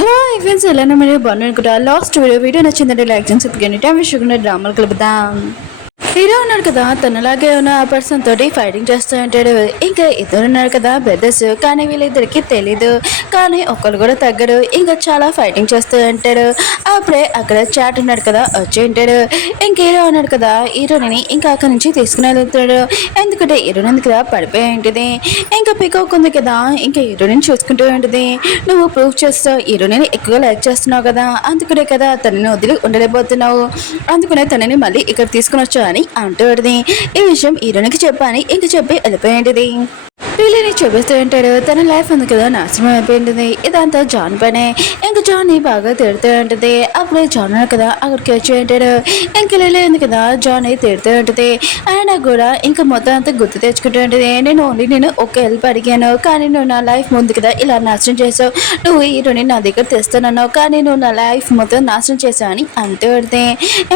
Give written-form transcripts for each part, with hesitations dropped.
Hello friends ఎలా మీరు బాగున్నారు అనుకుంటా. లాస్ట్ వీడియో నచ్చిందంటే లైక్ చేసి సబ్స్క్రైబ్ టైం విషయంగా డ్రామాలు కలుపుదాం. హీరో ఉన్నాడు కదా, తనలాగే ఉన్న ఆ పర్సన్ తోటి ఫైటింగ్ చేస్తూ ఉంటాడు. ఇంకా ఇద్దరు ఉన్నారు కదా బ్రదర్స్, కానీ వీళ్ళిద్దరికి తెలీదు. కానీ ఒకరు కూడా తగ్గడు. ఇంకా చాలా ఫైటింగ్ చేస్తూ ఉంటాడు. అప్పుడే అక్కడ చాట్ ఉన్నాడు కదా వచ్చి ఉంటాడు. ఇంక హీరో ఉన్నాడు కదా, హీరోని ఇంకా అక్కడి నుంచి తీసుకుని వెళ్తాడు. ఎందుకంటే హీరోని కదా పడిపోయి ఉంటుంది. ఇంకా పికప్ ఉంది కదా, ఇంకా హీరోని చూసుకుంటూ ఉంటుంది. నువ్వు ప్రూఫ్ చేస్తావు, హీరోని ఎక్కువ లైక్ చేస్తున్నావు కదా, అందుకునే కదా తనని వదిలి ఉండలేకపోతున్నావు. అందుకునే తనని మళ్ళీ ఇక్కడ తీసుకుని వచ్చావు అని అంటూడిది. ఈ విషయం హీరోనికి చెప్పని ఇంక చెప్పి వెళ్ళిపోయింది. వీళ్ళని చూపిస్తూ ఉంటాడు. తన లైఫ్ ఉంది కదా నాశనం అయిపోయింది. ఇదంతా జాన్ పనే. ఇంకా జాన్ని బాగా తిడుతూ ఉంటుంది. అప్పుడే జాన్ కదా అక్కడికి వచ్చి ఉంటాడు. ఇంక లేదు కదా జాన్ని తిడుతూ ఉంటుంది. ఆయన కూడా ఇంకా మొత్తం అంతా గుర్తు తెచ్చుకుంటూ ఉంటుంది. నేను ఒక హెల్ప్ అడిగాను, కానీ నువ్వు నా లైఫ్ ముందు కదా ఇలా నాశనం చేసావు. నువ్వు హీరోని నా దగ్గర తెస్తానన్నావు, కానీ నువ్వు నా లైఫ్ మొత్తం నాశనం చేసావు అని అంటూ ఉంటుంది.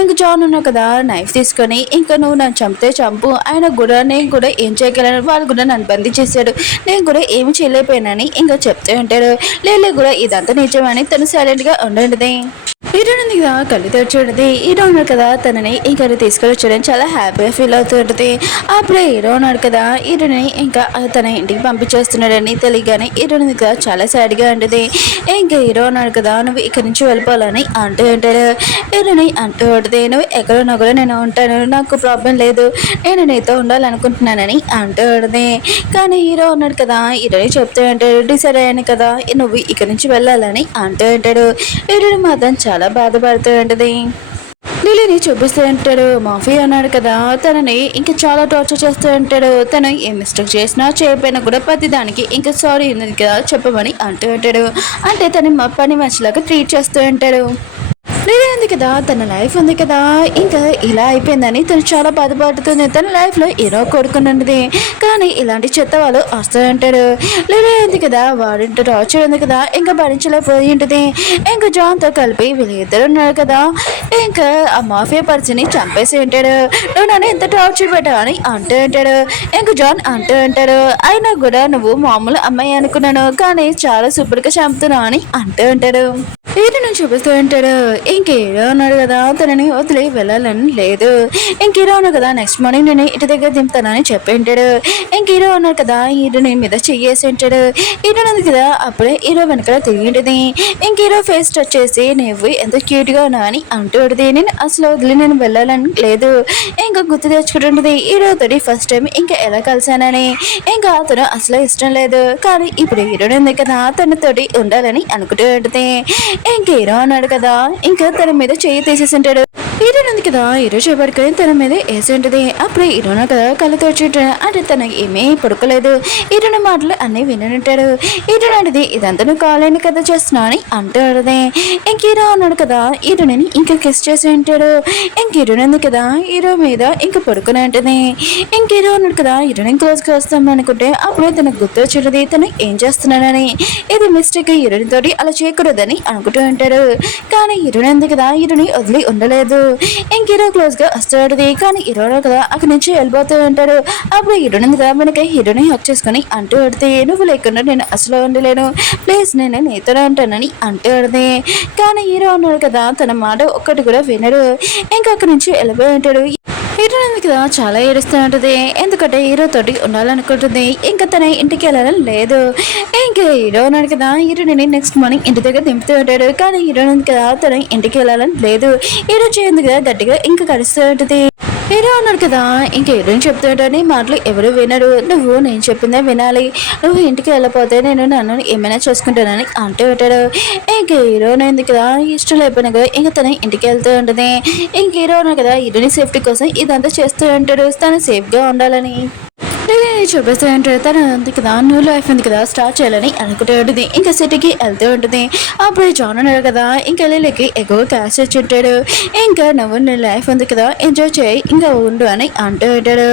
ఇంక జాన్ ఉన్నావు కదా నైఫ్ తీసుకొని, ఇంకా నువ్వు నన్ను చంపితే చంపు, ఆయన కూడా నేను కూడా ఏం చేయగలను, వాళ్ళు కూడా నన్ను బంధించేసాడు, నేను కూడా ఏమి చేయలేకపోయానని ఇంకా చెప్తూ ఉంటాడు. లేలే కూడా ఇదంతా నిజమని తను సైలెంట్ గా ఉండేది. హీరోని కదా కళ్ళు తెచ్చుంటది. హీరో ఉన్నాడు కదా తనని ఇంకా తీసుకొని వచ్చాడని చాలా హ్యాపీగా ఫీల్ అవుతూ ఉంటుంది. అప్పుడే హీరో ఉన్నాడు కదా హీరోని ఇంకా తన ఇంటికి పంపించేస్తున్నాడని తెలియగానే హీరోని కదా చాలా సాడ్గా ఉంటుంది. ఇంకా హీరో ఉన్నాడు కదా నువ్వు ఇక్కడి నుంచి వెళ్ళిపోవాలని అంటూ ఉంటాడు. హీరోని అంటూ ఉంటుంది, నువ్వు ఎక్కడున్నా కూడా నేను ఉంటాను, నాకు ప్రాబ్లం లేదు, నేను నీతో ఉండాలనుకుంటున్నానని అంటూ ఉంటుంది. కానీ హీరో ఉన్నాడు కదా హీరోని చెప్తూ ఉంటాడు, డిసైడ్ అయ్యాను కదా నువ్వు ఇక్కడి నుంచి వెళ్ళాలని అంటూ ఉంటాడు. హీరోని మాత్రం చాలా బాధపడుతూ ఉంటుంది. లిలీని చూపిస్తూ ఉంటాడు. మాఫీ అన్నాడు కదా తనని ఇంకా చాలా టార్చర్ చేస్తూ ఉంటాడు. తను ఏ మిస్టేక్ చేసినా చేయకపోయినా కూడా ప్రతి దానికి ఇంకా సారీ ఉంది కదా చెప్పమని అంటూ ఉంటాడు. అంటే తన పని మనిషిలాగా ట్రీట్ చేస్తూ ఉంటాడు. లిలీ ఉంది కదా తన లైఫ్ ఉంది కదా ఇంకా ఇలా అయిపోయిందని తను చాలా బాధపడుతుంది. తన లైఫ్లో ఏదో కోరుకున్నది, కానీ ఇలాంటి చెత్త వాళ్ళు వస్తూ ఉంటాడు. లిలీ ఉంది కదా వాడింటి టార్చర్ ఉంది కదా ఇంకా భరించలేకపోయి ఉంటుంది. ఇంకా జాన్తో కలిపి వీళ్ళిద్దరు ఉన్నారు కదా ఇంకా ఆ మాఫియా పర్సన్ని చంపేసి ఉంటాడు. నువ్వు నన్ను ఎంత టార్చర్ పెట్టావు అని అంటూ ఉంటాడు. ఇంకా జాన్ అంటూ ఉంటాడు, అయినా కూడా నువ్వు మామూలు అమ్మాయి అనుకున్నాను, కానీ చాలా సూపర్గా చంపుతున్నావు అని అంటూ ఉంటాడు. హీరోని చూపిస్తూ ఉంటాడు. ఇంక హీరో ఉన్నాడు కదా తనని వదిలి వెళ్ళాలని లేదు. ఇంక హీరో ఉన్నాడు కదా నెక్స్ట్ మార్నింగ్ నేను ఇంటి దగ్గర దింపుతానని చెప్పి ఉంటాడు. ఇంక హీరో ఉన్నాడు కదా హీరోని మీద చెయ్యేసి ఉంటాడు. హీరో ఉంది కదా అప్పుడే హీరో వెనకాల తిరిగి ఉంటుంది. ఇంక హీరో ఫేస్ టచ్ చేసి నువ్వు ఎంత క్యూట్గా ఉన్నావు అని అంటూ ఉంటుంది. నేను అసలు వదిలి నేను వెళ్ళాలని లేదు. ఇంకా గుర్తు తెచ్చుకుంటుంటుంది హీరో తోటి ఫస్ట్ టైం ఇంకా ఎలా కలిసానని. ఇంకా అతను అసలు ఇష్టం లేదు, కానీ ఇప్పుడు హీరోని ఉంది కదా తనతోటి ఉండాలని అనుకుంటూ ఉంటుంది. ఇంక హీరో అన్నాడు కదా ఇంకా తన మీద చెయ్యి తీసేసి ఉంటాడు. హీరో ఉంది కదా హీరో చేపడుకొని తన మీద వేసి ఉంటుంది. అప్పుడు హీరోనా కదా కళ్ళు తోచుంటాడు. అంటే తనకి ఏమీ పడుకోలేదు. హీరోని మాటలు అన్నీ వినుంటాడు. హీరో అనేది ఇదంతా నువ్వు కాలేని కదా చేస్తున్నావు అని అంటాడు. ఇంక హీరో అన్నాడు కదా హీరోని ఇంకా కిస్ చేసి ఉంటాడు. ఇంక హీరో ఉంది కదా హీరో మీద ఇంకా పడుకుని ఉంటుంది. ఇంక హీరో అన్నాడు కదా హీరోని క్లోజ్గా వస్తాం అనుకుంటే అప్పుడే తనకు గుర్తు వచ్చేది తను ఏం చేస్తున్నానని. ఇది మిస్టేక్, హీరోని తోటి అలా చేయకూడదని అనుకుంటూ ఉంటాడు. కానీ హీరోని ఉంది కదా హీరోని వదిలి ఉండలేదు. ఇంక హీరో క్లోజ్ గా వస్తాడు, కానీ హీరో కదా అక్కడి నుంచి వెళ్ళిపోతూ ఉంటాడు. అప్పుడు హీరోని ఉంది కదా మనకి హీరోని హక్ చేసుకుని అంటూ పడితే నువ్వు లేకుండా నేను అసలు ఉండలేను, ప్లీజ్ నేను నీతోనే ఉంటానని అంటూ పడితే. కానీ హీరో ఉన్నాడు కదా తన మాట ఒక్కటి కూడా వినడు. ఇంకా అక్కడి నుంచి వెళ్ళిపోయి ఉంటాడు. హీరో కదా చాలా ఏడుస్తూ ఉంటుంది. ఎందుకంటే హీరో తోటి ఉండాలనుకుంటుంది. ఇంకా తన ఇంటికి వెళ్ళాలని లేదు. ఇంకా హీరో ఉన్నాడు కదా హీరోని నెక్స్ట్ మార్నింగ్ ఇంటి దగ్గర దింపుతూ ఉంటాడు. కానీ హీరో కదా తన ఇంటికి వెళ్ళాలని లేదు. హీరో చేయంది కదా గట్టిగా ఇంకా కలుస్తూ ఉంటుంది. హీరో అన్నాడు కదా ఇంక హీరోని చెప్తూ ఉంటాడు, మాటలు ఎవరు వినరు, నువ్వు నేను చెప్పిందే వినాలి, నువ్వు ఇంటికి వెళ్ళిపోతే నేను నన్ను ఏమైనా చేసుకుంటానని అంటూ ఉంటాడు. ఇంక హీరోని ఉంది కదా ఇష్టం లేకపోయినా కదా ఇంకా తన ఇంటికి వెళ్తూ ఉంటుంది. ఇంక హీరో ఉన్నాడు కదా హీరోని సేఫ్టీ కోసం ఇదంతా చేస్తూ ఉంటాడు, తను సేఫ్గా ఉండాలని. చూపిస్తూ ఉంటాడు. తను ఉంది కదా న్యూ లైఫ్ ఉంది కదా స్టార్ట్ చేయాలని అనుకుంటూ ఉంటుంది. ఇంకా సిటీకి వెళ్తూ ఉంటుంది. అప్పుడు జాన్ ఉన్నాడు కదా ఇంకా లిలీకి ఎక్కువ క్యాష్ ఇచ్చి ఉంటాడు. ఇంకా నువ్వు నీ లైఫ్ ఉంది కదా ఎంజాయ్ చేయి ఇంకా ఉండు అని అంటూ ఉంటాడు.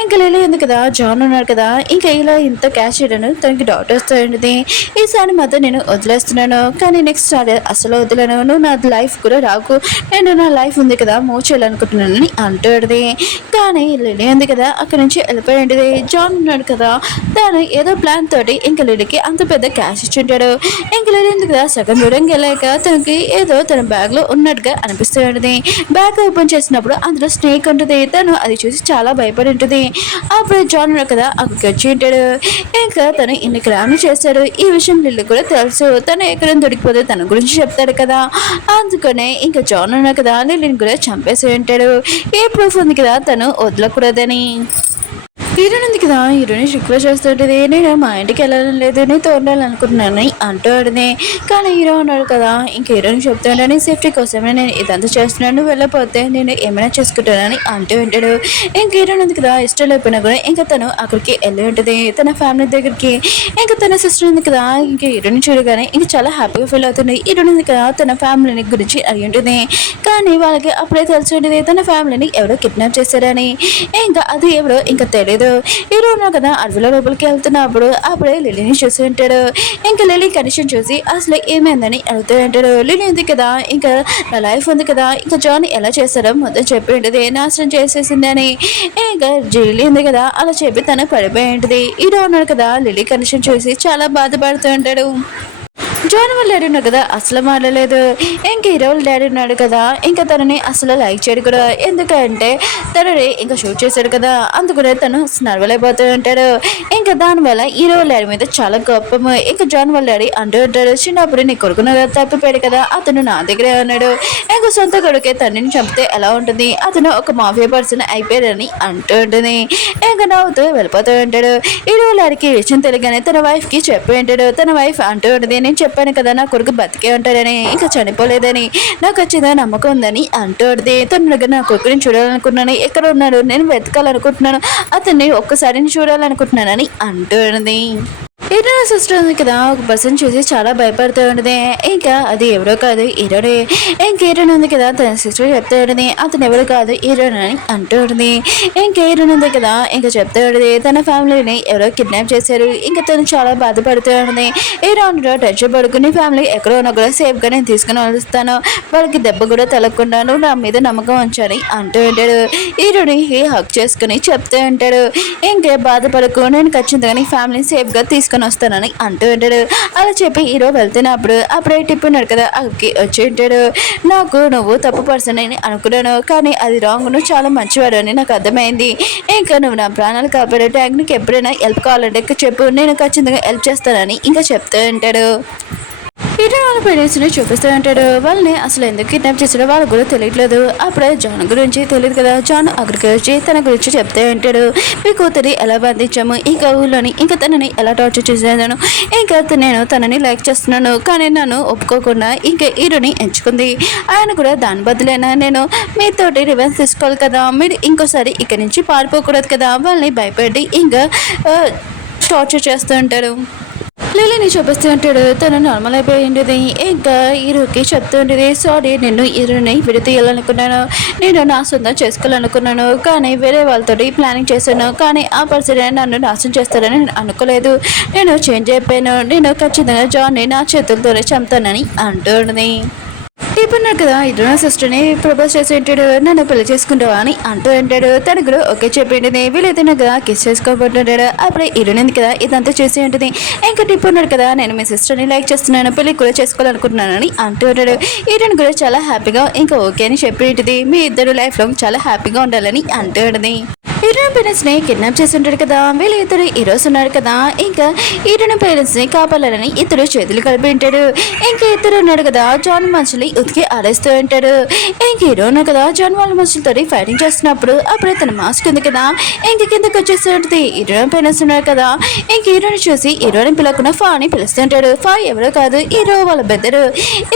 ఇంకా లిలీ ఉంది కదా జాన్ ఉన్నాడు కదా ఇంకా ఇలా ఇంత క్యాష్ ఇవ్వను తనకి డౌట్ వస్తూ ఉంటుంది. ఈసారి మాత్రం నేను వదిలేస్తున్నాను, కానీ నెక్స్ట్ సారి అసలు వదిలేను, నువ్వు నా లైఫ్ కూడా రాకు, నేను నా లైఫ్ ఉంది కదా మూవ్ చేయాలనుకుంటున్నానని అంటూ ఉంటుంది. కానీ లిలీ ఉంది కదా అక్కడి నుంచి వెళ్ళిపోయి ఉంటుంది. జాన్ ఉన్నాడు కదా, తను ఏదో ప్లాన్ తోటి ఇంకా లిలీకి అంత పెద్ద క్యాష్ ఇచ్చింటాడు. ఇంకా లిలీ ఉంది కదా, సగం దూరం వెళ్ళాక తనకి ఏదో తన బ్యాగ్ లో ఉన్నట్టుగా అనిపిస్తూ ఉంటుంది. బ్యాగ్ ఓపెన్ చేసినప్పుడు అందులో స్నేక్ ఉంటుంది. తను అది చూసి చాలా భయపడి ఉంటుంది. అప్పుడు జాన్ ఉన్నాడు కదా, అక్కడికి వచ్చి ఉంటాడు. ఇంకా తను ఇన్ని క్రామ్లు చేశాడు. ఈ విషయం లిల్లీ కూడా తెలుసు. తను ఎక్కడ దొరికిపోతే తన గురించి చెప్తాడు కదా, అందుకనే ఇంకా జాన్ ఉన్నాడు కదా, లిల్లీని కూడా చంపేసి ఉంటాడు. ఏ ప్రూఫ్ ఉంది కదా తను వదలకూడదని. హీరోయిన్ ఉంది కదా, హీరోయిన్ రిక్వెస్ట్ చేస్తుంటుంది, నేను మా ఇంటికి వెళ్ళాలని లేదు, నీతో ఉండాలనుకుంటున్నాను అంటూ ఆడితే. కానీ హీరో ఉన్నాడు కదా, ఇంక హీరోయిన్ చెప్తాడని సేఫ్టీ కోసమే నేను ఇదంతా చేస్తున్నాను, నువ్వు వెళ్ళకపోతే నేను ఏమైనా చేసుకుంటానని అంటూ ఉంటాడు. ఇంక హీరోయిన్ ఉంది కదా, ఇష్టం లేకపోయినా కూడా ఇంకా తను అక్కడికి వెళ్ళి ఉంటుంది తన ఫ్యామిలీ దగ్గరికి. ఇంకా తన సిస్టర్ ఉంది కదా, ఇంక హీరోయిన్ చూడగానే ఇంక చాలా హ్యాపీగా ఫీల్ అవుతుంది. హీరోయిన్ ఉంది కదా, తన ఫ్యామిలీని గురించి అడిగి ఉంటుంది. కానీ వాళ్ళకి అప్పుడే తెలిసి ఉంటుంది తన ఫ్యామిలీని ఎవరో కిడ్నాప్ చేశారని. ఇంకా అది ఎవరో ఇంకా తెలియదు. హీరో ఉన్నాడు కదా, అడవిలో లోపలికి వెళ్తున్నప్పుడు అప్పుడే లిలీని చూసి ఉంటాడు. ఇంకా లిలీ కండిషన్ చూసి అసలు ఏమైందని అడుగుతూ ఉంటాడు. లిలీ ఉంది కదా, ఇంకా నా లైఫ్ ఉంది కదా, ఇంకా జాన్ ఎలా చేస్తారో మొత్తం చెప్పి ఉంటుంది, నాశనం చేసేసింది అని. ఇంకా లిలీ ఉంది కదా, అలా చెప్పి తను పడిపోయి ఉంటుంది. హీరో ఉన్నాడు కదా, లిలీ కండిషన్ చూసి చాలా బాధపడుతూ ఉంటాడు. జాన్ వాళ్ళ డాడీ ఉన్నాడు కదా, అసలు మాట్లాడలేదు. ఇంక హీరో వాళ్ళ డాడీ ఉన్నాడు కదా, ఇంకా తనని అసలు లైక్ చేయడు కూడా. ఎందుకంటే తనని ఇంకా షూట్ చేశాడు కదా, అందుకనే తను నడవలేకపోతూ ఉంటాడు. ఇంకా దానివల్ల హీరో వాళ్ళ డాడీ మీద చాలా కోపము. ఇంకా జాన్ వాళ్ళ డాడీ అంటూ ఉంటాడు, చిన్నప్పుడు నీ కొడుకున్న తప్పిపోయాడు కదా, అతను నా దగ్గరే ఉన్నాడు, ఇంకా సొంత కొడుకే తండ్రిని చంపితే ఎలా ఉంటుంది, అతను ఒక మాఫియా పర్సన్ అయిపోయాడని అంటూ ఉంటుంది. ఇంకా నవ్వుతూ వెళ్ళిపోతూ ఉంటాడు. హీరో వాళ్ళ డాడీకి విషయం తెలియగానే తన వైఫ్ కి చెప్పి ఉంటాడు. తన వైఫ్ అంటూ ఉంటుంది, నేను చెప్పాను కదా నా కొడుకు బతికే ఉంటాడని, ఇంకా చనిపోలేదని, నాకు వచ్చిందా నమ్మకం ఉందని అంటూది. తొందరగా నా కొడుకుని చూడాలనుకుంటున్నాను, ఎక్కడ ఉన్నాడు నేను వెతకాలనుకుంటున్నాను, అతన్ని ఒక్కసారి చూడాలనుకుంటున్నానని అంటుంది. హీరో సిస్టర్ ఉంది కదా, ఒక పర్సన్ చూసి చాలా భయపడుతూ ఉంటుంది. ఇంకా అది ఎవరో కాదు హీరోనే. ఇంక హీరోయిన్ ఉంది కదా, తన సిస్టర్ చెప్తూ ఉంటుంది అతను ఎవరు కాదు హీరోయిన్ అని అంటూ ఉంటుంది. ఇంక హీరోయిన్ ఉంది కదా, ఇంకా చెప్తూ ఉంటుంది తన ఫ్యామిలీని ఎవరో కిడ్నాప్ చేశారు. ఇంకా తను చాలా బాధపడుతూ ఉంటుంది. హీరో టెన్షన్ పడుకుని ఫ్యామిలీ ఎక్కడో ఉన్నా కూడా సేఫ్గా నేను తీసుకుని వస్తాను, వాళ్ళకి దెబ్బ కూడా తలగకుండా నువ్వు నా మీద నమ్మకం ఉంచని అంటూ ఉంటాడు. హీరోని హక్ చేసుకుని చెప్తూ ఉంటాడు, ఇంకే బాధపడకు, నేను ఖచ్చితంగా నీ ఫ్యామిలీని సేఫ్గా తీసుకుని వస్తానని అంటూ ఉంటాడు. అలా చెప్పి హీరో వెళ్తున్నప్పుడు అప్పుడే టిప్ ఉన్నాడు కదా, అక్కడికి వచ్చి ఉంటాడు. నాకు నువ్వు తప్పు పర్సన్ అని అనుకున్నాను, కానీ అది రాంగ్, నువ్వు చాలా మంచివాడు అని నాకు అర్థమైంది. ఇంకా నువ్వు నా ప్రాణాలు కాపాడే నీకు ఎప్పుడైనా హెల్ప్ కావాలంటే చెప్పు, నేను ఖచ్చితంగా హెల్ప్ చేస్తానని ఇంకా చెప్తూ ఉంటాడు. హీరో వాళ్ళ పేరెంట్స్ని చూపిస్తూ ఉంటాడు. వాళ్ళని అసలు ఎందుకు కిడ్నాప్ చేసాడో వాళ్ళకు కూడా తెలియట్లేదు. అప్పుడే జాన్ గురించి తెలియదు కదా, జాన్ అక్కడికి వచ్చి తన గురించి చెప్తూ ఉంటాడు. మీ కూతురి ఎలా బంధించాము, ఇంకా ఊళ్ళోని ఇంకా తనని ఎలా టార్చర్ చేసేదాను, ఇంకా నేను తనని లైక్ చేస్తున్నాను, కానీ నన్ను ఒప్పుకోకుండా ఇంకా హీరోని ఎంచుకుంది. ఆయన కూడా దాని బదులైనా నేను మీతోటి రివెంజ్ తీసుకోవాలి కదా, మీరు ఇంకోసారి ఇక్కడి నుంచి పారిపోకూడదు కదా, వాళ్ళని భయపడి ఇంకా టార్చర్ చేస్తూ ఉంటారు. లిలీని చూపిస్తూ ఉంటాడు. తను నార్మల్ అయిపోయి ఉండేది. ఇంకా హీరోకి చెప్తూ ఉండేది, సారీ నేను హీరోని విడతీయాలనుకున్నాను, నేను నా సొంతం చేసుకోవాలనుకున్నాను, కానీ వేరే వాళ్ళతో ప్లానింగ్ చేశాను, కానీ ఆ పర్సన్ నన్ను నాశనం చేస్తారని నేను అనుకోలేదు, నేను చేంజ్ అయిపోయాను, నేను ఖచ్చితంగా జాన్ని నా చేతులతోనే చంపుతానని అంటూ ఉండేది. ఇప్పుడు కదా హీరో సిస్టర్ని ప్రపోజ్ చేసి ఉంటాడు, నన్ను పెళ్లి చేసుకుంటావా అని అంటూ ఉంటాడు. తను కూడా ఓకే చెప్పింది. వీళ్ళైతే కదా కిస్ చేసుకోబోతుంటాడు. అప్పుడే హీరోయిన్ కదా ఇదంతా చేసి ఉంటుంది. ఇంకా టిప్ ఉన్నాడు కదా, నేను మీ సిస్టర్ని లైక్ చేస్తున్నాను, పెళ్లి కూడా చేసుకోవాలనుకుంటున్నాను అని అంటూ ఉంటాడు. హీరోయిన్ కూడా చాలా హ్యాపీగా ఇంకా ఓకే అని చెప్పి ఉంటుంది. మీ ఇద్దరు లైఫ్లో చాలా హ్యాపీగా ఉండాలని అంటూ ఉంటుంది. హీరోయిన్ పేరెంట్స్ ని కిడ్నాప్ చేసి ఉంటాడు కదా, వీళ్ళు ఇద్దరు హీరోస్ ఉన్నారు కదా, ఇంకా హీరోయిన్ పేరెంట్స్ ని కాపాడాలని ఇద్దరు చేతులు కలిపి ఉంటాడు. ఇంకా ఇద్దరు ఉన్నాడు కదా, జాన్ మనుషులు ఉతికి ఆడేస్తూ ఉంటాడు. ఇంక హీరో ఉన్నాడు కదా, జాన్ వాళ్ళ మనుషులతో ఫైటింగ్ చేస్తున్నప్పుడు అప్పుడే తన మాస్క్ ఉంది కదా, ఇంక కిందకి వచ్చేస్తూ ఉంటుంది. హీరోయిన్ పేరెంట్స్ ఉన్నారు కదా, ఇంక హీరోని చూసి హీరోని పిలవకుండా ఫా అని పిలుస్తుంటాడు. ఫా ఎవరో కాదు హీరో వాళ్ళ బెదరు.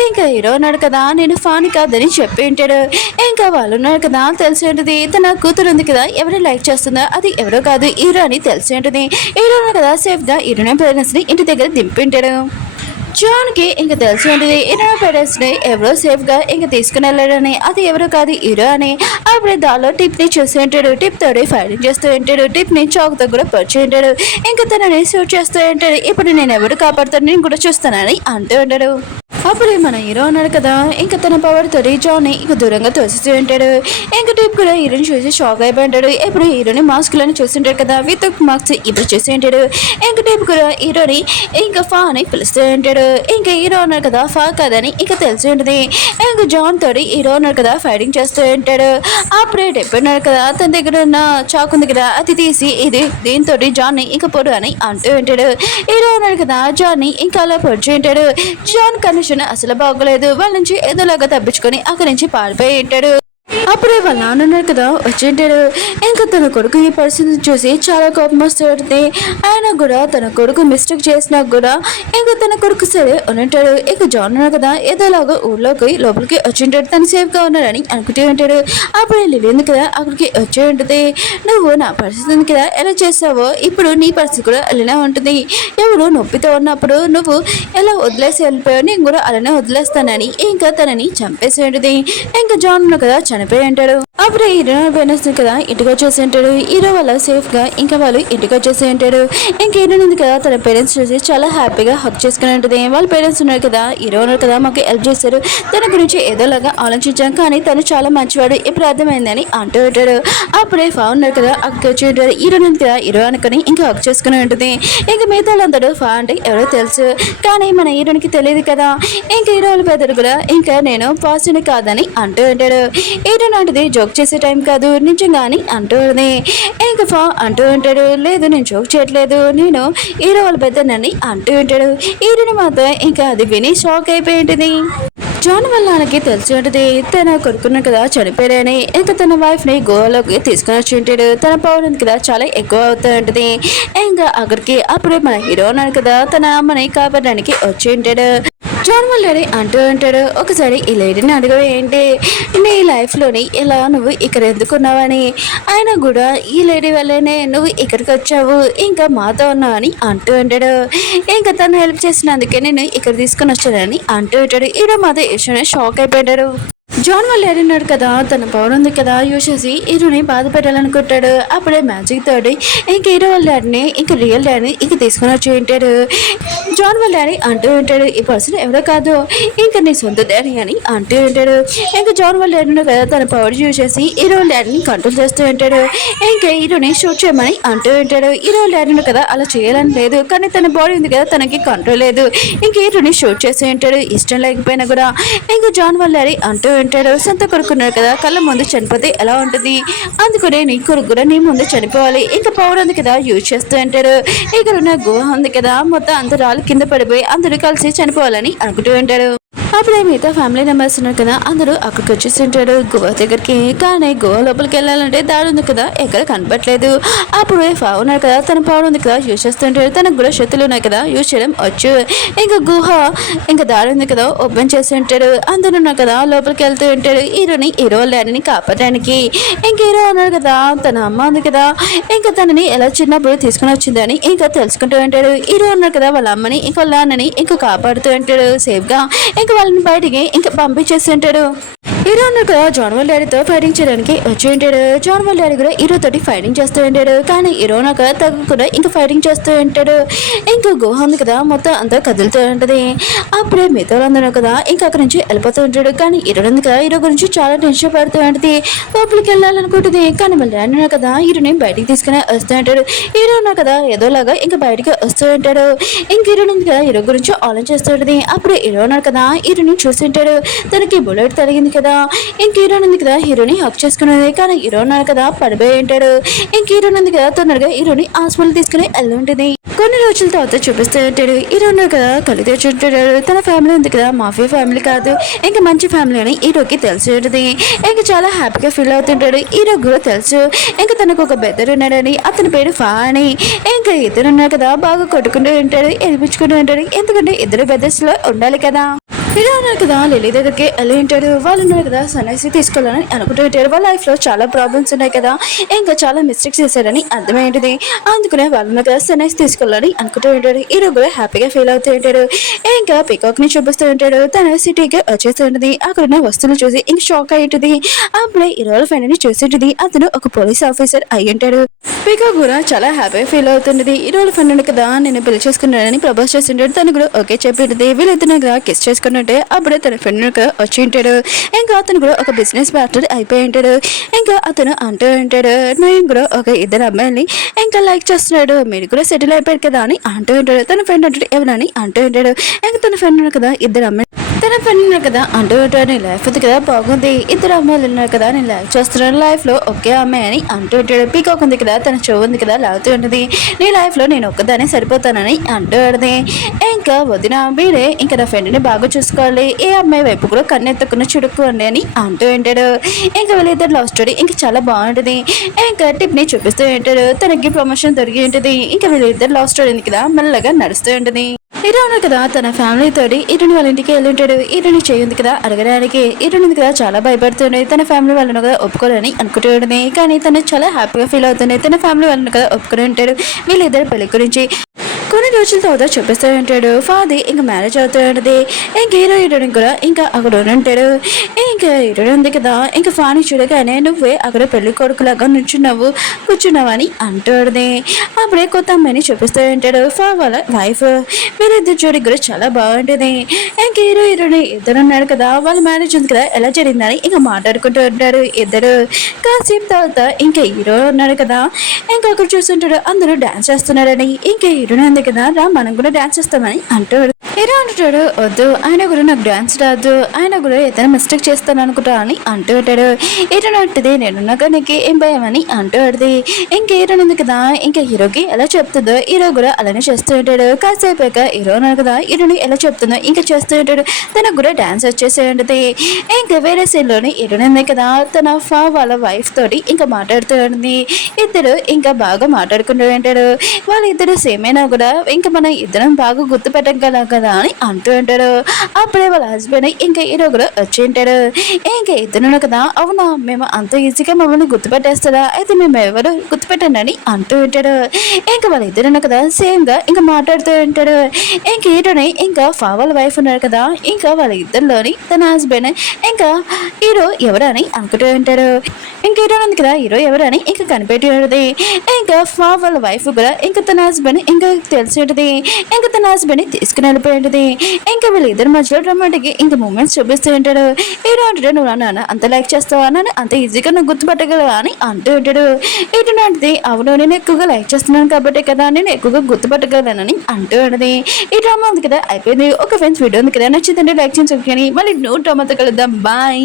ఇంకా హీరో ఉన్నాడు కదా, నేను ఫాని కాదని చెప్పి ఉంటాడు. ఇంకా వాళ్ళు ఉన్నారు కదా, తెలిసి ఉంటుంది తన కూతురు ఉంది కదా, ఎవరు లైక్ చేస్తుందా అది ఎవరో కాదు హీరో అని తెలిసి ఉంటుంది. హీరో కదా సేఫ్ గా హీరోయిన్ పేరెంట్స్ ని ఇంటి దగ్గర దింపింటాడు. జాన్ కి ఇంకా తెలిసి ఉంటుంది హీరోయిన్ పేరెంట్స్ ని ఎవరో సేఫ్ గా ఇంకా తీసుకుని వెళ్ళాడని, అది ఎవరో కాదు హీరో అని. అప్పుడే దానిలో టిప్ ని చూసి ఉంటాడు. టిప్ తోటి ఫైటింగ్ చేస్తూ ఉంటాడు. టిప్ ని చాక్ తో కూడా పరిచయం ఉంటాడు. ఇంకా తనని షూట్ చేస్తూ ఉంటాడు. ఇప్పుడు నేను ఎవరు కాపాడుతాను నేను కూడా చూస్తానని అంటూ ఉంటాడు. అప్పుడే మన హీరో ఉన్నాడు కదా, ఇంకా తన పవర్ తోటి జాన్ని ఇక దూరంగా తోసిస్తూ ఉంటాడు. ఇంకా టీప్ కూడా హీరోని చూసి షాక్ అయిపోయింటాడు. ఇప్పుడు హీరోని మాస్కులను చూస్తుంటాడు కదా, విత్ మాస్క్ ఇప్పుడు చూసి ఉంటాడు. ఇంకా టీప్ కూడా హీరోని ఇంకా ఫా అని పిలుస్తూ ఉంటాడు. ఇంకా హీరో ఉన్నాడు కదా, ఫా కాదని ఇంకా తెలిసి ఉంటుంది. ఇంకా జాన్ తోటి హీరో ఉన్నాడు కదా ఫైటింగ్ చేస్తూ ఉంటాడు. అప్పుడే టిప్ ఉన్నాడు కదా, తన దగ్గర ఉన్న చాకు ఉంది కదా, అది తీసి ఇది దీంతో జాన్ని ఇంకా పొడు అని అంటూ ఉంటాడు. హీరో ఉన్నాడు కదా, జాన్ని ఇంకా అలా పొడిచి ఉంటాడు. జాన్ కండిషన్ అసలు బాగోలేదు. వాళ్ళ నుంచి ఏదోలాగా తప్పించుకొని అక్కడి నుంచి పారిపోయి ఉంటాడు. అప్పుడే వాళ్ళ నాన్న ఉన్నాడు కదా వచ్చింటాడు. ఇంకా తన కొడుకు ఈ పరిస్థితిని చూసి చాలా కోపం వస్తుంది. ఆయన కూడా తన కొడుకు మిస్టేక్ చేసినా కూడా ఇంకా తన కొడుకు సరే ఉంటాడు. ఇక జాన్ ఉన్నాడు కదా ఏదోలాగా ఊళ్ళోకి లోపలికి వచ్చింటాడు. తను సేఫ్గా ఉన్నాడని అనుకుంటూ ఉంటాడు. అప్పుడు లిల్లీ కదా అక్కడికి వచ్చి ఉంటుంది. నువ్వు నా పరిస్థితిని కదా ఎలా చేస్తావో ఇప్పుడు నీ పరిస్థితి కూడా అలానే ఉంటుంది. ఎవరు నొప్పితో ఉన్నప్పుడు నువ్వు ఎలా వదిలేసి వెళ్ళిపోయావు, నేను కూడా అలానే వదిలేస్తానని ఇంకా తనని చంపేసి ఉంటుంది. ఇంకా జాన్ ఉన్నాడు కదా చనిపోయి ఉంటాడు. అప్పుడే హీరో పోయిన కదా ఇంటికి వచ్చేసి ఉంటాడు. హీరో వల్ల సేఫ్ గా ఇంకా వాళ్ళు ఇంటికి వచ్చేసి ఉంటాడు. ఇంకా హీరో ఉంది కదా తన పేరెంట్స్ చూసి చాలా హ్యాపీగా హక్ చేసుకుని ఉంటుంది. వాళ్ళ పేరెంట్స్ ఉన్నారు కదా, హీరో ఉన్నారు కదా మాకు హెల్ప్ చేశారు, తన గురించి ఏదోలాగా ఆలోచించాం కానీ తను చాలా మంచివాడు ఇప్పుడు అర్థమైందని అంటూ ఉంటాడు. అప్పుడే ఫా ఉన్నారు కదా అక్కడికి వచ్చి ఉంటాడు. హీరో ఉంది కదా హీరో అనుకుని ఇంకా హక్ చేసుకుని ఉంటుంది. ఇంకా మిగతా వాళ్ళందరూ ఫా అంటే ఎవరో తెలుసు కానీ మన హీరోనికి తెలియదు కదా. ఇంకా హీరో వాళ్ళ పెద్దలు కూడా ఇంకా నేను పాజిటివ్ కాదని అంటూ ఉంటాడు. హీరో నాటిది జోక్ చేసే టైం కాదు నిజంగాని అంటూ ఇంకా ఫా అంటూ ఉంటాడు. లేదు నేను జోక్ చేయట్లేదు, నేను హీరో వాళ్ళ పెద్దనని అంటూ ఉంటాడు. హీరోని మాత్రం ఇంకా అది విని షాక్ అయిపోయి ఉంటుంది. జాన్ వల్ల ఆయనకి తెలిసి ఉంటుంది తన కొడుకున్న కదా చనిపోయాడని. ఇంకా తన వైఫ్ ని గోవాలోకి తీసుకుని వచ్చి ఉంటాడు. తన పవర్ కదా చాలా ఎక్కువ అవుతూ ఉంటుంది. ఇంకా అక్కడికి అప్పుడే మన హీరో ఉన్నాడు కదా తన అమ్మని కాపాడడానికి వచ్చి ఉంటాడు. జాన్ వాళ్ళని అంటూ ఉంటాడు. ఒకసారి ఈ లేడీని అడగవు ఏంటి నీ లైఫ్లోని ఇలా నువ్వు ఇక్కడ ఎందుకున్నావని. ఆయన కూడా ఈ లేడీ వల్లనే నువ్వు ఇక్కడికి వచ్చావు ఇంకా మాతో ఉన్నావు అని అంటూ ఉంటాడు. ఇంకా తను హెల్ప్ చేసినందుకే నేను ఇక్కడ తీసుకుని వచ్చానని అంటూ ఉంటాడు. ఈడో మాతో విషయాన్ని షాక్ అయిపోయాడు. జాన్ వాళ్ళు ఏడున్నాడు కదా తన పవర్ ఉంది కదా యూజ్ చేసి హీరోని బాధ పెట్టాలనుకుంటాడు. అప్పుడే మ్యాజిక్ తోటి ఇంక హీరో వాళ్ళ డాడీని ఇంక రియల్ డాడీని ఇంక తీసుకుని వచ్చి ఉంటాడు. జాన్ వాళ్ళ డాడీ అంటూ ఉంటాడు ఈ పర్సన్ ఎవరో కాదు ఇంకా నీ సొంత డాడీ అని అంటూ ఉంటాడు. ఇంకా జాన్ వాళ్ళ డాడీ కదా తన పవర్ యూజ్ చేసి హీరో వాళ్ళ డాడీని కంట్రోల్ చేస్తూ ఉంటాడు. ఇంకా హీరోని షూట్ చేయమని అంటూ ఉంటాడు. హీరో వాళ్ళ డాడీ కదా అలా చేయాలని లేదు కానీ తన బాడీ ఉంది కదా తనకి కంట్రోల్ లేదు. ఇంక హీరోని షూట్ చేస్తూ ఉంటాడు ఇష్టం లేకపోయినా కూడా. ఇంకా జాన్ వాళ్ళ డాడీ అంటూ ఉంటాడు సొంత కొడుకున్నాడు కదా కళ్ళ ముందు చనిపోతే ఎలా ఉంటుంది, అందుకనే నీ కొడుకు కూడా నీ ముందు చనిపోవాలి. ఇంకా పవర్ ఉంది కదా యూజ్ చేస్తూ ఉంటారు. ఇక్కడ ఉన్న గుహ ఉంది కదా మొత్తం అందరు రాళ్ళు కింద పడిపోయి అందరూ కలిసి చనిపోవాలని అనుకుంటూ ఉంటాడు. అప్పుడే మిగతా ఫ్యామిలీ మెంబర్స్ ఉన్నారు కదా అందరూ అక్కడికి వచ్చేస్తుంటాడు గోవా దగ్గరికి. కానీ గోవా లోపలికి వెళ్ళాలంటే దాడి ఉంది కదా ఎక్కడ కనపట్లేదు. అప్పుడు ఫా ఉన్నారు కదా తన పవర్ ఉంది కదా యూజ్ చేస్తుంటాడు. తనకు కూడా శక్తులు ఉన్నాయి కదా యూజ్ చేయడం వచ్చు. ఇంకా గుహ ఇంకా దాడి ఉంది కదా ఓపెన్ చేసి ఉంటాడు. అందరూ ఉన్నారు కదా లోపలికి వెళ్తూ ఉంటాడు హీరోని హీరో డాడీని కాపాడడానికి. ఇంక హీరో ఉన్నారు కదా తన అమ్మ ఉంది కదా ఇంకా తనని ఎలా చిన్నప్పుడు తీసుకుని వచ్చిందని ఇంకా తెలుసుకుంటూ ఉంటాడు. హీరో ఉన్నారు కదా వాళ్ళ అమ్మని ఇంకా వాళ్ళ నాన్నని ఇంకా కాపాడుతూ ఉంటాడు సేఫ్ గా. ఇంకా వాళ్ళని బయటికి ఇంకా పంపించేసి ఉంటాడు. హీరో ఉన్నారు కదా జాన్ వాళ్ళ డాడీతో ఫైటింగ్ చేయడానికి వచ్చి ఉంటాడు. జాన్ వాళ్ళ డాడీ కూడా హీరో తోటి ఫైటింగ్ చేస్తూ ఉంటాడు. కానీ హీరో నాకు తగ్గకుండా ఇంకా ఫైటింగ్ చేస్తూ ఉంటాడు. ఇంకా గుహ ఉంది కదా మొత్తం అంతా కదులుతూ ఉంటది. అప్పుడే మిగతా అందరూ కదా ఇంకా అక్కడి నుంచి వెళ్ళిపోతూ ఉంటాడు. కానీ హీరో ఉంది కదా హీరో గురించి చాలా టెన్షన్ పడుతూ ఉంటుంది. లోపలికి వెళ్ళాలనుకుంటుంది కానీ మళ్ళీ డాడీ కదా హీరోని బయటికి తీసుకుని వస్తూ ఉంటాడు. హీరో ఉన్నా కదా ఏదోలాగా ఇంకా బయటికి వస్తూ ఉంటాడు. ఇంక హీరో ఉంది కదా హీరో గురించి ఆలోచిస్తూ ఉంటుంది. అప్పుడు హీరో ఉన్నారు కదా హీరోని చూస్తుంటాడు. తనకి బుల్లెట్ తగిలింది కదా ఇంక హీరోన్ ఉంది కదా హీరోని హక్ చేసుకునేది. కానీ హీరో ఉన్నారు కదా పడిపోయి ఉంటాడు. ఇంక హీరోన్ ఉంది కదా తొందరగా హీరోని హాస్పిటల్ తీసుకుని వెళ్ళి ఉంటుంది. కొన్ని రోజుల తర్వాత చూపిస్తూ ఉంటాడు. హీరో ఉన్నారు కదా కళ్ళు తెచ్చుంటాడు. తన ఫ్యామిలీ ఉంది కదా మాఫియా ఫ్యామిలీ కాదు ఇంకా మంచి ఫ్యామిలీ అని హీరోకి తెలిసి ఉంటుంది. ఇంకా చాలా హ్యాపీగా ఫీల్ అవుతుంటాడు. హీరో కూడా తెలుసు ఇంకా తనకు ఒక బెదర్ ఉన్నాడని అతని పేరు ఫా అని. ఇంకా ఇద్దరు ఉన్నారు కదా బాగా కొట్టుకుంటూ ఉంటాడు ఏడిపించుకుంటూ ఉంటాడు. ఎందుకంటే ఇద్దరు బెదర్స్ లో ఉండాలి కదా. హీరో ఉన్నారు కదా లిల్లీ దగ్గరికి వెళ్ళి ఉంటాడు. వాళ్ళు ఉన్నారు కదా సన్యాసి తీసుకోవాలని అనుకుంటూ ఉంటారు. వాళ్ళ లైఫ్ లో చాలా ప్రాబ్లమ్స్ ఉన్నాయి కదా ఇంకా చాలా మిస్టేక్స్ చేశారని అర్థమైంటుంది. అందుకనే వాళ్ళు ఉన్నారు కదా సన్యాసి తీసుకోవాలని అనుకుంటూ ఉంటాడు. హీరో కూడా హ్యాపీగా ఫీల్ అవుతూ ఉంటాడు. ఇంకా పికాక్ ని చూపిస్తూ ఉంటాడు. తన సిటీకి వచ్చేస్తూ ఉంటుంది. అక్కడ ఉన్న వస్తువులు చూసి ఇంక షాక్ అయి ఉంటుంది. అప్పుడే హీరో ఫ్రెండ్ ని చూసి ఉంటుంది. అతను ఒక పోలీస్ ఆఫీసర్ అయి ఉంటాడు. పికాక్ కూడా చాలా హ్యాపీగా ఫీల్ అవుతుంది. హీరో ఫ్రెండ్ కదా నేను పెళ్లి చేసుకున్నాడని ప్రపోజ్ చేస్తుంటాడు. తను కూడా ఓకే చెప్పి ఉంటుంది. వీళ్ళిద్దరు కదా కిస్ చేసుకున్నట్టు ఉంటే అప్పుడే తన ఫ్రెండ్ వచ్చి ఉంటాడు. ఇంకా అతను కూడా ఒక బిజినెస్ పార్ట్నర్ అయిపోయి ఉంటాడు. ఇంకా అతను అంటూ ఉంటాడు, నేను కూడా ఒక ఇద్దరు అమ్మాయిని ఇంకా లైక్ చేస్తున్నాడు, మీరు కూడా సెటిల్ అయిపోయారు కదా అని అంటూ ఉంటాడు. తన ఫ్రెండ్ అంటాడు ఎవరని అంటూ ఉంటాడు. ఇంకా తన ఫ్రెండ్ కదా ఇద్దరు అమ్మాయి తన ఫ్రెండ్ ఉన్నారు కదా అంటూ ఉంటాడు, నీ లైఫ్ ఉంది కదా బాగుంది, ఇద్దరు అమ్మాయిలు ఉన్నారు కదా నేను లైక్ చేస్తున్నాను, లైఫ్లో ఒకే అమ్మాయి అని అంటూ ఉంటాడు. పీకాక్ ఉంది కదా తన చెవు ఉంది కదా లాగుతూ ఉంటుంది, నీ లైఫ్లో నేను ఒక్కదానే సరిపోతానని అంటూ ఉంటుంది. ఇంకా వదిన వీడే ఇంకా నా ఫ్రెండ్ని బాగా చూసుకోవాలి, ఏ అమ్మాయి వైపు కూడా కన్నెత్తకుండా చుడుకోండి అని అంటూ ఉంటాడు. ఇంకా వీళ్ళిద్దరు లవ్ స్టోరీ ఇంకా చాలా బాగుంటుంది. ఇంకా టిప్ని చూపిస్తూ ఉంటాడు, తనకి ప్రమోషన్ దొరికి ఉంటుంది. ఇంకా వీళ్ళిద్దరు లవ్ స్టోరీ ఉంది కదా మెల్లగా నడుస్తూ ఉంటుంది. హీరో ఉన్నారు కదా తన ఫ్యామిలీ తోటి ఇరుని వాళ్ళ ఇంటికి వెళ్ళి ఉంటాడు. ఇరుని చేయింది కదా అడగడానికి, ఇరుని కదా చాలా భయపడుతుంది, తన ఫ్యామిలీ వాళ్ళను కదా ఒప్పుకోవాలని అనుకుంటూ ఉంటుంది. కానీ తను చాలా హ్యాపీగా ఫీల్ అవుతుంది, తన ఫ్యామిలీ వాళ్ళని కదా ఒప్పుకొని ఉంటాడు. వీళ్ళిద్దరు పెళ్లి గురించి కొన్ని రోజుల తర్వాత చూపిస్తూ ఉంటాడు. ఫాది ఇంకా మ్యారేజ్ అవుతూ ఉంటుంది. ఇంకా హీరో హీరోయిన్ కూడా ఇంకా అక్కడ ఉంటాడు. ఇంకా హీరోయిన్ ఉంది కదా ఇంకా ఫాని చూడగానే నువ్వే అక్కడ పెళ్లి కొడుకులాగా కూర్చున్నావు అని అంటుంది. అప్పుడే కొత్త అమ్మాయిని చూపిస్తూ ఉంటాడు ఫా వాళ్ళ వైఫ్. వీళ్ళిద్దరు జోడి కూడా చాలా బాగుంటుంది. ఇంకా హీరో హీరోయిన్ ఇద్దరు ఉన్నారు కదా, వాళ్ళ మ్యారేజ్ ఉంది కదా ఎలా జరిగిందని ఇంకా మాట్లాడుకుంటూ ఉంటారు ఇద్దరు. కాసేపు తర్వాత ఇంకా హీరో ఉన్నాడు కదా ఇంకా అక్కడ చూస్తుంటాడు అందరూ డాన్స్ చేస్తున్నారని. ఇంకా హీరోయిన్ కదా రా మనం కూడా డాన్స్ చేస్తామని అంటాడు. హీరో అంటాడు వద్దు, ఆయన కూడా నాకు డాన్స్ రాదు, ఆయన కూడా ఏదైనా మిస్టేక్ చేస్తాను అనుకుంటా అని అంటూ ఉంటాడు. హీరో అంటది నేనున్నాక నీకు ఏం భయం అని అంటూ ఉంటుంది. ఇంకా హీరో ఉంది కదా ఇంకా హీరోకి ఎలా చెప్తుందో హీరో కూడా అలానే చేస్తూ ఉంటాడు. కాసేపాక హీరో ఉన్నాడు కదా హీరోని ఎలా చెప్తుందో ఇంకా చేస్తూ ఉంటాడు. తనకు కూడా డాన్స్ వచ్చేసి ఉంటుంది. ఇంకా వేరే సీన్లోని హీరో ఉంది కదా తన వాళ్ళ వైఫ్ తోటి ఇంకా మాట్లాడుతూ ఉంటుంది. ఇద్దరు ఇంకా బాగా మాట్లాడుకుంటూ ఉంటాడు. వాళ్ళిద్దరు సేమ్ అయినా కూడా ఇంకా మనం ఇద్దరం బాగా గుర్తుపెట్టగలం కదా అని అంటూ ఉంటాడు. అప్పుడే వాళ్ళ హస్బెండ్ ఇంకా హీరో కూడా వచ్చి ఉంటాడు. ఇంకా ఇద్దరు కదా అవునా మేము అంత ఈజీగా మమ్మల్ని గుర్తుపెట్టేస్తారా, అయితే మేము ఎవరు గుర్తుపెట్టండి అని అంటూ ఉంటాడు. ఇంకా వాళ్ళ ఇద్దరు కదా సేమ్ గా ఇంకా మాట్లాడుతూ ఉంటాడు. ఇంకా హీరోని ఇంకా వాళ్ళ వైఫ్ ఉన్నారు కదా ఇంకా వాళ్ళ ఇద్దరిలోని తన హస్బెండ్ ఇంకా హీరో ఎవరని అనుకుంటూ ఉంటాడు. ఇంకా హీరో ఉంది కదా హీరో ఎవరని ఇంకా కనిపెట్టి ఉంటుంది. ఇంకా వాళ్ళ వైఫ్ కూడా ఇంకా తన హస్బెండ్ ఇంకా తెలిసి ఉంటుంది. ఇంకా తన హస్బెండ్ తీసుకుని వెళ్ళిపోయి ఉంటుంది. ఇంకా వీళ్ళిద్దరి మధ్యలో రొమాంటిక్ ఇంకా మూమెంట్స్ చూపిస్తూ ఉంటాడు. హీరో అంటాడు నువ్వు నాన్న అంత లైక్ చేస్తావా, నన్ను అంత ఈజీగా నువ్వు గుర్తుపట్టగలవా అని అంటూ ఉంటాడు. హీరో అంటే అవును నేను ఎక్కువగా లైక్ చేస్తున్నాను కాబట్టి కదా నేను ఎక్కువగా గుర్తుపట్టగలనని అంటూ ఉంటుంది. ఈ డ్రామా ఉంది కదా అయిపోయింది. ఒక ఫ్రెండ్స్ వీడియో ఉంది కదా నచ్చిందంటే లైక్ చేసి మళ్ళీ న్యూ డ్రామాతో కలుద్దాం. బాయ్.